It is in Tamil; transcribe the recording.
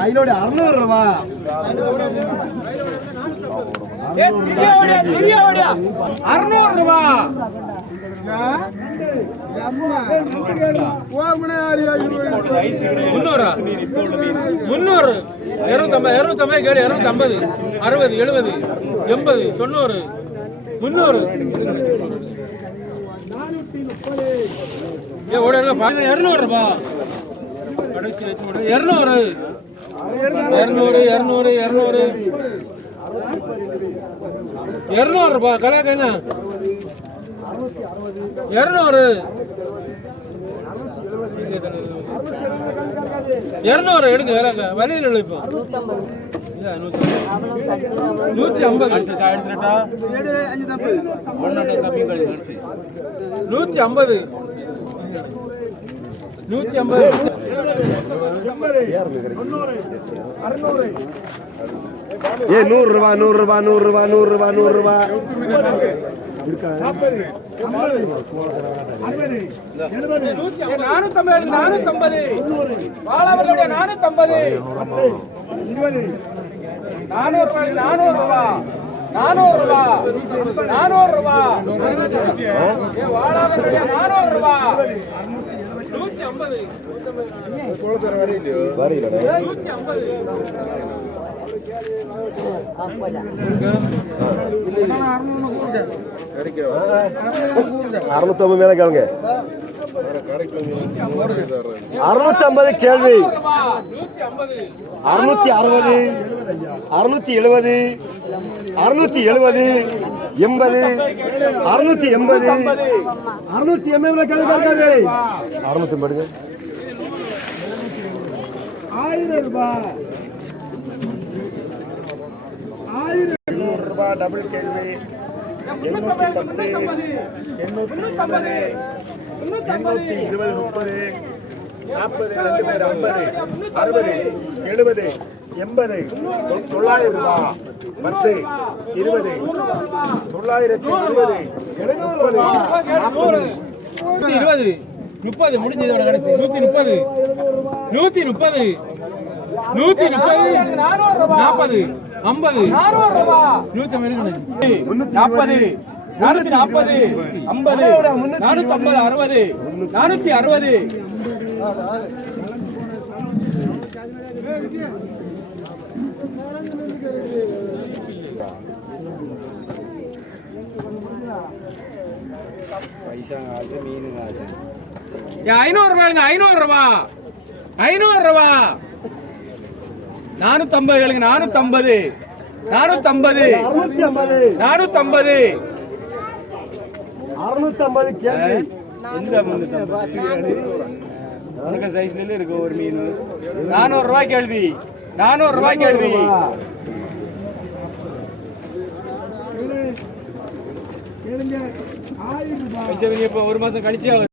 ஐநூறு அறுநூறு ரூபா. அறுநூறு ரூபா. முன்னூறு. முன்னூறு. இருநூத்தம்பது இருநூத்தம்பது கேளு இருநூத்தம்பது. அறுபது எழுபது எண்பது தொண்ணூறு. முன்னூறு. ஏ ஓட இருநூறு ரூபா. கடைசி இரநூறு. இரநூறு இரநூறு இரநூறு. இரநூறுபா இருநூறு இருநூறு இருநூறு. இருநூறு எடுங்க விலங்க வழியில் எழுப்போம் நூத்தி ஐம்பது. நூத்தி ஐம்பது. நூத்தி ஐம்பது. ஏ நூறு ரூபா நூறு ரூபா நூறு ரூபா நூறு ரூபா நூறு ரூபா. நானூத்தம்பது நானூத்தம்பது. வாழவர்களுடைய நானூத்தம்பது. நானூறு நானூறு ரூபா நானூறு ரூபா நானூறு ரூபா வாழவர்களுடைய நானூறு ரூபா நூத்தி ஐம்பது. வரையில நூத்தி ஐம்பது. அறுநூத்தம்பது மேல கேளுங்க. அறுநூத்தம்பது கேள்வி. அறுநூத்தி அறுபது அறுநூத்தி எழுபது அறுநூத்தி எழுபது எண்பது அறுநூத்தி எண்பது. அறுநூத்தி எண்பது கேள்வி அறுநூத்தி எண்பது. ஆயிரம் ரூபாய். எண்ணூறு ரூபாய் டபுள் கேள்வி. எண்ணூத்தி பத்து எண்ணூத்தி எண்பது எண்ணூத்தி இருபது முப்பது நாற்பது ரெண்டு பேர் ஐம்பது அறுபது எழுபது எண்பது தொள்ளாயிரம் ரூபாய் பத்து இருபது தொள்ளாயிரத்தி இருபது எழுநூறு நாற்பது. இருபது முப்பது முடிஞ்சதோட கடைசி. நூத்தி முப்பது நூத்தி முப்பது நூத்தி முப்பது நாற்பது. ஐம்பது. நூத்தி ஐம்பது நாற்பது நானூத்தி நாற்பது. ஐம்பது. நானூத்தி ஐம்பது அறுபது. நானூத்தி அறுபது. ஐநூறு ரூபாய்ங்க ஐநூறு ரூபா ஐநூறு ரூபா நானூத்தம்பது கேளுங்க நானூத்தம்பது. நானூத்தம்பது. அறுநூத்தி ஐம்பது நானூத்தம்பது அறுநூத்தி ஐம்பது கேள்வி. நானூறு ரூபாய். கேள்வி நானூறு ரூபாய் கேள்வி ஒரு மாசம் கழிச்சு